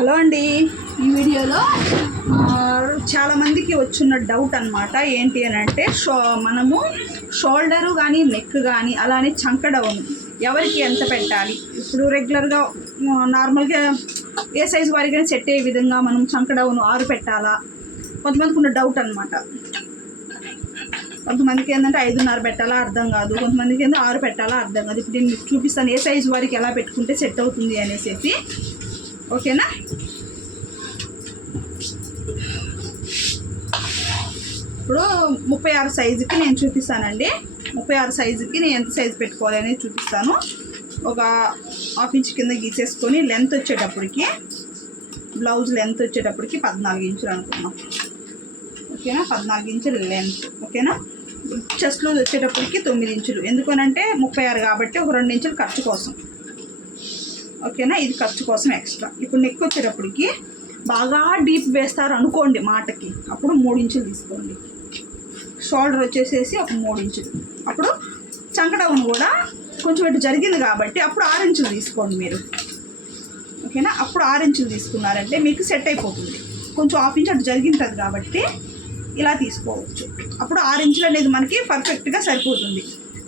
Hello అండి. ఈ వీడియోలో చాలామందికి వచ్చిన డౌట్ అనమాట ఏంటి అని అంటే షో మనము షోల్డరు కానీ నెక్ కానీ అలానే చంక డౌన్ ఎవరికి ఎంత పెట్టాలి? ఇప్పుడు రెగ్యులర్గా నార్మల్గా ఏ సైజు వారికైనా సెట్ అయ్యే విధంగా మనం చంక డౌన్ ఆరు పెట్టాలా? కొంతమందికి ఉన్న డౌట్ అనమాట కొంతమందికి ఏంటంటే ఐదున్నర పెట్టాలా? అర్థం కాదు. కొంతమందికి ఏంటంటే ఆరు పెట్టాలా? అర్థం కాదు. ఇప్పుడు నేను చూపిస్తాను ఏ సైజు వారికి ఎలా పెట్టుకుంటే సెట్ అవుతుంది అనేసి ఓకేనా? ఇప్పుడు ముప్పై ఆరు సైజుకి నేను చూపిస్తానండి. ముప్పై ఆరు సైజుకి నేను ఎంత సైజు పెట్టుకోవాలి అనేది చూపిస్తాను. ఒక హాఫ్ ఇంచ్ కింద గీసేసుకొని లెంత్ వచ్చేటప్పటికి బ్లౌజ్ లెంత్ వచ్చేటప్పటికి పద్నాలుగు ఇంచులు అనుకున్నాం ఓకేనా? పద్నాలుగు ఇంచులు లెంత్ ఓకేనా? చెస్ట్ లూజ్ వచ్చేటప్పటికి తొమ్మిది ఇంచులు. ఎందుకనంటే ముప్పై ఆరు కాబట్టి ఒక రెండు ఇంచులు ఖర్చు కోసం. ఓకేనా? ఇది ఖర్చు కోసం ఎక్స్ట్రా. ఇప్పుడు నెక్ వచ్చేటప్పటికి బాగా డీప్ వేస్తారు అనుకోండి మాటకి. అప్పుడు మూడు ఇంచులు తీసుకోండి. షోల్డర్ వచ్చేసేసి ఒక మూడు ఇంచులు. అప్పుడు చంకడౌన్ కూడా కొంచెం ఇటు జరిగింది కాబట్టి అప్పుడు ఆరు ఇంచులు తీసుకోండి మీరు. ఓకేనా? అప్పుడు ఆరు ఇంచులు తీసుకున్నారంటే మీకు సెట్ అయిపోతుంది. కొంచెం హాఫ్ ఇంచ్ అటు జరిగింటుంది కాబట్టి ఇలా తీసుకోవచ్చు. అప్పుడు ఆరు ఇంచులు అనేది మనకి పర్ఫెక్ట్గా సరిపోతుంది.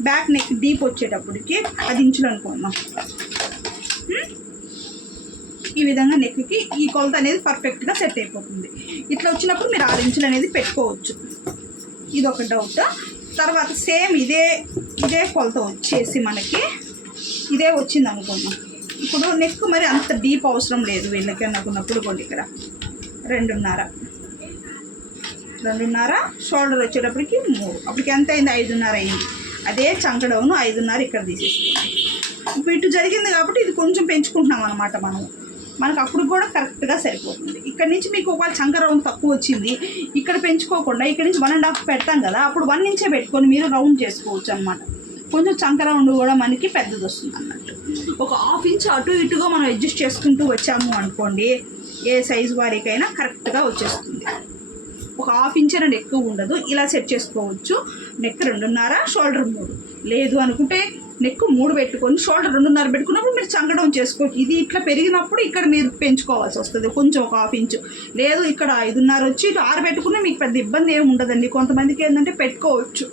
బ్యాక్ నెక్ డీప్ వచ్చేటప్పటికి పది ఇంచులు అనుకుందాం ఈ విధంగా నెక్కి ఈ కొలత అనేది పర్ఫెక్ట్గా సెట్ అయిపోతుంది. ఇట్లా వచ్చినప్పుడు మీరు ఆరు ఇంచులు అనేది పెట్టుకోవచ్చు. ఇది ఒక డౌట్ తర్వాత సేమ్ ఇదే ఇదే కొలత వచ్చేసి మనకి ఇదే వచ్చింది అనుకున్నాం ఇప్పుడు నెక్ మరి అంత డీప్ అవసరం లేదు వీళ్ళకి అనుకున్నప్పుడు కొన్ని ఇక్కడ. రెండున్నర. రెండున్నర షోల్డర్ వచ్చేటప్పటికి మూడు. అప్పటికి ఎంత అయింది? ఐదున్నర అయింది. అదే చంకడవును ఐదున్నర ఇక్కడ తీసేసుకోండి. ఇప్పుడు ఇటు జరిగింది కాబట్టి ఇది కొంచెం పెంచుకుంటున్నాం అనమాట మనం. మనకు అప్పుడు కూడా కరెక్ట్గా సరిపోతుంది. ఇక్కడ నుంచి మీకు ఒకవేళ చంక రౌండ్ తక్కువ వచ్చింది ఇక్కడ పెంచుకోకుండా ఇక్కడ నుంచి వన్ అండ్ హాఫ్ పెడతాం కదా అప్పుడు వన్ నుంచే పెట్టుకొని మీరు రౌండ్ చేసుకోవచ్చు అనమాట కొంచెం చంక రౌండ్ కూడా మనకి పెద్దది వస్తుంది అన్నట్టు. ఒక హాఫ్ ఇంచ్ అటు ఇటుగా మనం అడ్జస్ట్ చేసుకుంటూ వచ్చాము అనుకోండి ఏ సైజు వారికైనా కరెక్ట్గా వచ్చేస్తుంది. ఒక హాఫ్ ఇంచ్ అనేది ఎక్కువ ఉండదు ఇలా సెట్ చేసుకోవచ్చు. నెక్ రెండున్నర షోల్డర్ మూడు. లేదు అనుకుంటే నెక్ మూడు పెట్టుకొని షోల్డర్ రెండున్నర పెట్టుకున్నప్పుడు మీరు చంకడం చేసుకోవచ్చు ఇది ఇట్లా పెరిగినప్పుడు ఇక్కడ మీరు పెంచుకోవాల్సి వస్తుంది. కొంచెం ఒక హాఫ్ ఇంచు. లేదు ఇక్కడ ఐదున్నర వచ్చి ఇటు ఆరు పెట్టుకున్నా మీకు పెద్ద ఇబ్బంది ఏమి ఉండదండి. కొంతమందికి ఏంటంటే పెట్టుకోవచ్చు.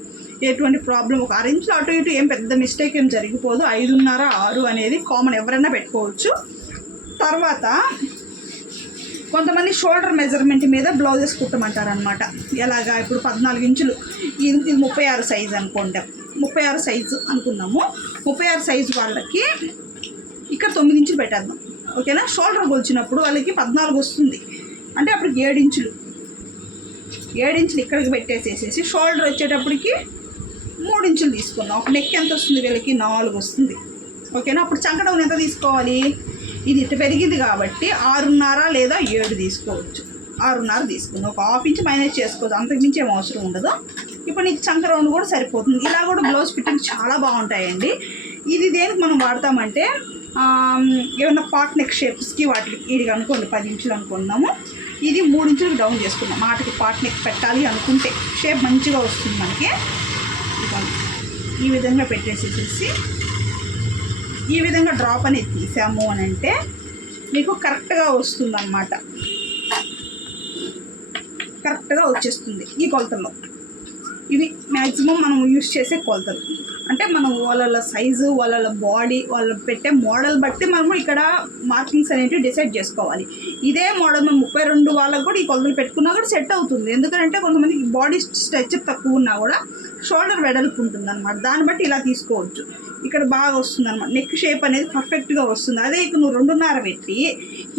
ఎటువంటి ప్రాబ్లం ఒక ఆరు ఇంచులు అటు ఇటు ఏం పెద్ద మిస్టేక్ ఏం జరిగిపోదు. ఐదున్నర ఆరు అనేది కామన్ ఎవరైనా పెట్టుకోవచ్చు. తర్వాత కొంతమంది షోల్డర్ మెజర్మెంట్ మీద బ్లౌజెస్ కుట్టమంటారు అనమాట ఎలాగా? ఇప్పుడు పద్నాలుగు ఇంచులు. ఇది ముప్పై ఆరు సైజ్ అనుకోండి ముప్పై ఆరు సైజు అనుకున్నాము. ముప్పై ఆరు సైజు వాళ్ళకి ఇక్కడ తొమ్మిది ఇంచులు పెట్టేద్దాం. ఓకేనా? షోల్డర్ కొలిచినప్పుడు వాళ్ళకి పద్నాలుగు వస్తుంది. అంటే అప్పుడు ఏడు ఇంచులు. ఏడు ఇంచులు ఇక్కడికి పెట్టేసేసేసి షోల్డర్ వచ్చేటప్పటికి మూడు ఇంచులు తీసుకున్నాం. ఒక నెక్ ఎంత వస్తుంది వీళ్ళకి? నాలుగు వస్తుంది. ఓకేనా? అప్పుడు చంకడం ఎంత తీసుకోవాలి? ఇది ఇటు పెరిగింది కాబట్టి ఆరున్నర లేదా ఏడు తీసుకోవచ్చు. ఆరున్నర తీసుకుందాం ఒక హాఫ్ ఇంచ్ మైనస్ చేసుకోవచ్చు. అంతకు మించి ఏం అవసరం ఉండదు. ఇప్పుడు నీకు చంక రౌండ్ కూడా సరిపోతుంది. ఇలా కూడా బ్లౌజ్ ఫిట్టింగ్ చాలా బాగుంటాయండి. ఇది దేనికి మనం వాడతామంటే ఏమైనా పాట్ నెక్ షేప్స్కి వాటికి ఇది అనుకోండి పది ఇంచులు అనుకున్నాము ఇది మూడు ఇంచులకు డౌన్ చేసుకుందాం. వాటికి పాట్ నెక్ పెట్టాలి అనుకుంటే షేప్ మంచిగా వస్తుంది మనకి. ఈ విధంగా పెట్టేసేసేసి ఈ విధంగా డ్రాప్ అనేది తీసాము అని అంటే మీకు కరెక్ట్గా వస్తుంది అన్నమాట కరెక్ట్గా వచ్చేస్తుంది ఈ కొలతల్లో ఇవి మ్యాక్సిమం మనం యూస్ చేసే కొలతలు. అంటే మనం వాళ్ళ సైజు వాళ్ళ బాడీ వాళ్ళు పెట్టే మోడల్ బట్టి మనము ఇక్కడ మార్కింగ్స్ అనేవి డిసైడ్ చేసుకోవాలి. ఇదే మోడల్ మనం ముప్పై రెండు వాళ్ళకి కూడా ఈ కొలతలు పెట్టుకున్నా కూడా సెట్ అవుతుంది. ఎందుకంటే కొంతమందికి బాడీ స్ట్రెచ్ తక్కువ ఉన్నా కూడా షోల్డర్ వెడల్పు ఉంటుంది అనమాట దాన్ని బట్టి ఇలా తీసుకోవచ్చు. ఇక్కడ బాగా వస్తుంది అనమాట నెక్ షేప్ అనేది పర్ఫెక్ట్గా వస్తుంది. అదే ఇక నువ్వు రెండున్నర పెట్టి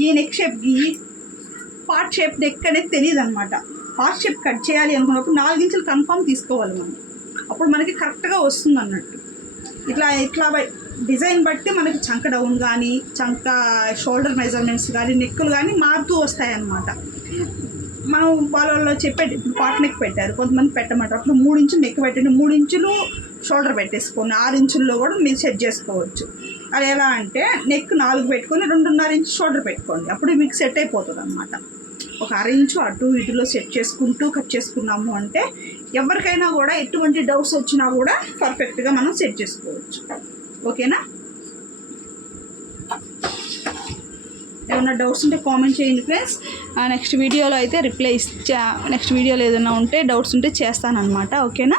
ఈ నెక్ షేప్కి పార్ట్ షేప్ నెక్ అనేది తెలియదు అనమాట పార్ట్ షేప్ కట్ చేయాలి అనుకున్నప్పుడు నాలుగు ఇంచులు కన్ఫామ్ తీసుకోవాలి మనం. అప్పుడు మనకి కరెక్ట్గా వస్తుంది అన్నట్టు. ఇట్లా ఇట్లా డిజైన్ బట్టి మనకి చంక డౌన్ కానీ చంక షోల్డర్ మెజర్మెంట్స్ కానీ నెక్కులు కానీ మారుతూ వస్తాయి అన్నమాట మనం వాళ్ళలో చెప్పే పాట్ నెక్ పెట్టారు. కొంతమంది పెట్టమంటారు. అప్పుడు మూడు ఇంచులు నెక్ పెట్టండి. మూడు ఇంచులు షోల్డర్ పెట్టేసుకోండి. ఆరు ఇంచుల్లో కూడా మీరు సెట్ చేసుకోవచ్చు. అది ఎలా అంటే నెక్ నాలుగు పెట్టుకొని రెండున్నర ఇంచు షోల్డర్ పెట్టుకోండి. అప్పుడు మీకు సెట్ అయిపోతుంది అనమాట ఒక అర ఇంచు అటు ఇటులో సెట్ చేసుకుంటూ కట్ చేసుకున్నాము అంటే ఎవరికైనా కూడా ఎటువంటి డౌట్స్ వచ్చినా కూడా పర్ఫెక్ట్గా మనం సెట్ చేసుకోవచ్చు. ఓకేనా? ఏమైనా డౌట్స్ ఉంటే కామెంట్ చేయండి ఫ్రెండ్స్. నెక్స్ట్ వీడియోలో అయితే రిప్లై ఇచ్చా నెక్స్ట్ వీడియోలో ఏదైనా ఉంటే డౌట్స్ ఉంటే చేస్తానన్నమాట. ఓకేనా?